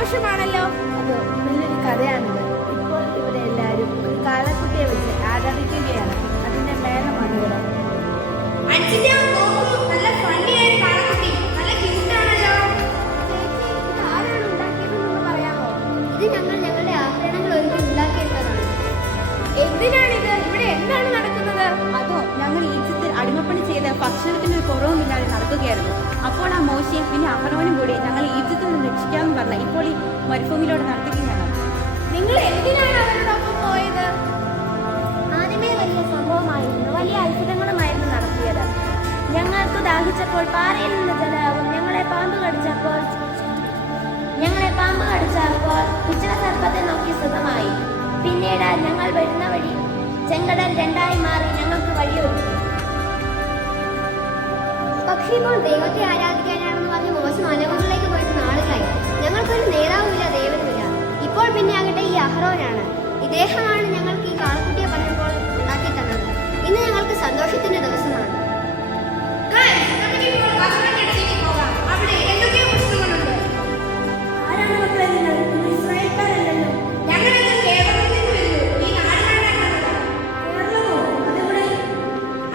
ആഘോഷമാണല്ലോ. അത് വലിയൊരു കഥയാണിത്. ഇപ്പോൾ ഇവിടെ എല്ലാവരും ഒരു കാളക്കുട്ടിയെ വെച്ച് ആരാധിക്കുകയാണ്. അതിന്റെ മേളമാണ് ഇവിടെ. നല്ല ഫണ്ണിയായ കാളക്കുട്ടി, നല്ല ക്യൂട്ടാണല്ലോ. ഇത് ആരാണ് ഉണ്ടാക്കിയതെന്ന് പറയാമോ? ഇത് ഞങ്ങളുടെ ആഭരണങ്ങൾ ഒരുക്കി ഉണ്ടാക്കിയെടുത്തതാണ്. എന്തിനാണിത്? ഇവിടെ എന്താണ് നടക്കുന്നത്? അതോ, ഞങ്ങൾ ഈജിപ്തിൽ അടിമപ്പണി ചെയ്ത് ഭക്ഷണത്തിന് ഒരു കുറവുമില്ലാതെ നടക്കുകയായിരുന്നു. അപ്പോൾ ആ മോശയും പിന്നെ അഹരോനും കൂടി ഞങ്ങൾ ഈജിപ്തിൽ നിന്ന് രക്ഷിക്കാമെന്ന് പറഞ്ഞ ഇപ്പോൾ ഈ മരുഭൂമിയിലൂടെ നടത്തുകയാണ്. നിങ്ങൾ എന്തിനാണ് അവരോടൊപ്പം പോയത്? ആദ്യമേ വലിയ സംഭവമായിരുന്നു. വലിയ അത്ഭുതങ്ങളുമായിരുന്നു നടത്തിയത്. ഞങ്ങൾക്ക് ദാഹിച്ചപ്പോൾ പാറയിൽ നിന്ന് ജലവും ഞങ്ങളെ പാമ്പ് കടിച്ചപ്പോൾ പിച്ചള സർപ്പത്തെ നോക്കി സുഖമായി. പിന്നീട് ഞങ്ങൾ വരുന്ന വഴി ചെങ്കടൽ രണ്ടായി മാറി ഞങ്ങൾക്ക് വഴിയൊരുക്കി. പക്ഷേ ഇപ്പോൾ ദൈവത്തെ ആരാധിക്കാനാണെന്ന് പറഞ്ഞ് മോശം മലമുകളിലേക്ക് പോയിട്ട് നാളുകളായി. ഞങ്ങൾക്കൊരു നേതാവുമില്ല, ദൈവമില്ല. ഇപ്പോൾ പിന്നെ ആകട്ടെ ഈ അഹ്റോനാണ്. ഇദ്ദേഹമാണ് ഞങ്ങൾക്ക് ഈ കാളക്കുട്ടിയെ പറഞ്ഞപ്പോൾ ഉണ്ടാക്കി തന്നത്. ഇന്ന് ഞങ്ങൾക്ക് സന്തോഷത്തിന്റെ ദിവസമാണ്. അവിടെ എന്തൊക്കെയോ പ്രശ്നങ്ങളുണ്ട്. ആരാണ് മക്കളെ നിങ്ങൾ? ഇസ്രായേൽക്കാരല്ലല്ലോ. ഞങ്ങളെല്ലാം കേരളത്തിൽ നിന്ന് വരുന്നു. ഈ നാടിനാണ് കേരളമോ? അതെവിടെ?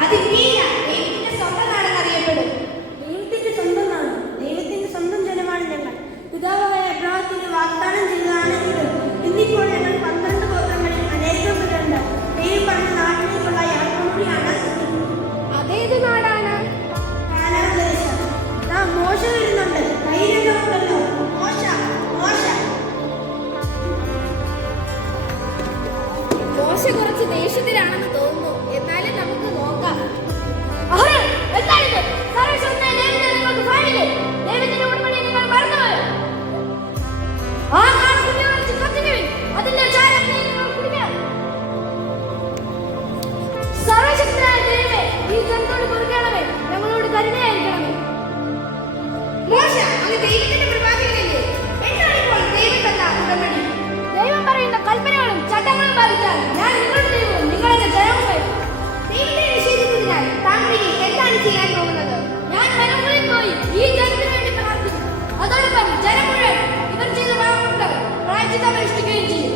അതില്ല, ദൈവത്തിന്റെ സ്വന്തം നാടെന്ന് അറിയപ്പെടും. ദൈവത്തിന്റെ സ്വന്തം നാട്, ദൈവത്തിന്റെ സ്വന്തം ജനമാണ് ഞങ്ങൾ. പിതാവായ അബ്രാഹത്തിന് വാഗ്ദാനം ചെയ്തതാണ് ഇത്. ഇന്നിപ്പോൾ ഞങ്ങൾ 12 ഗോത്രങ്ങളിൽ അനേകം പേരുണ്ട്. ദൈവം പറഞ്ഞ നാട്ടിലേക്കുള്ള യാത്ര കൂടിയാണ്. അതേത് നാടാണ്? കാനാൻ ദേശം. ദാ മോശ വരുന്നുണ്ട്. ധൈര്യമുണ്ടല്ലോ. മോശ മോശ കുറച്ച് ദേഷ്യത്തിലാണെന്ന് തോന്നുന്നു. എന്നാലും നമുക്ക് നോക്കാം. ഞങ്ങളോട് കരുണയായിരിക്കണമേ. മോശ, അങ്ങ് ദൈവത്തിന്റെ പ്രവാചകനല്ലേ? എന്നാണിപ്പോൾ ദൈവം തന്ന ഉടമ്പടി? ദൈവം പറയുന്ന കൽപ്പനകളും ചട്ടങ്ങളും പാലിച്ചാൽ ഞാൻ നിങ്ങളുടെ ദൈവവും നിങ്ങളുടെ ജനവുമേ. ദൈവത്തെ നിഷേധിച്ചതിനാൽ താങ്കൾ ഇനി എന്താണ് ചെയ്യാൻ പോകുന്നത്? ഞാൻ മലമുകളിൽ പോയി ഈ ജനത്തിന് വേണ്ടി പ്രാർത്ഥിക്കും. അതോടൊപ്പം ജനം മുഴുവൻ ഇവർ ചെയ്ത പാപങ്ങൾക്ക് പ്രായശ്ചിത്തം അനുഷ്ഠിക്കുകയും ചെയ്യും.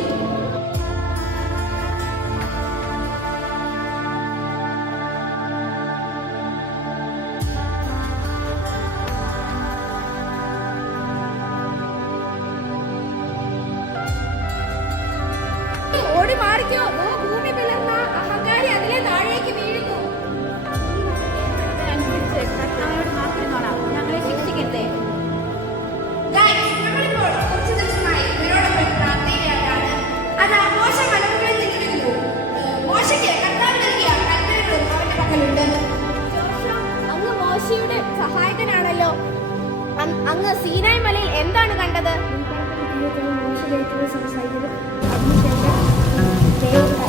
ഓടി മാറിക്കോ. ഭൂമി പിളർന്ന അഹങ്കാരി അതിലെ താഴേക്ക് വീഴുന്നു. അനുസരിച്ച് കർത്താവിനോട് മാത്രമാണ് ഞങ്ങളെ ശിക്ഷിക്കട്ടെ. നമ്മളിപ്പോൾ കുറച്ച് ദിവസമായി ഇവരോടൊപ്പം പ്രാർത്ഥനയിലാണ്. അതാ മോശ മലമുകളിൽ നിന്ന് വരുന്നു. മോശയ്ക്ക് കർത്താവ് നൽകിയ കൽപ്പനകളും അവന്റെ പക്കലുണ്ട്. അങ്ങ് മോശയുടെ സഹായകനാണല്ലോ. അങ്ങ് സീനായ് മലയിൽ എന്താണ് കണ്ടത്? സംസാരിച്ചത് അതിനുശേഷം ദൈവം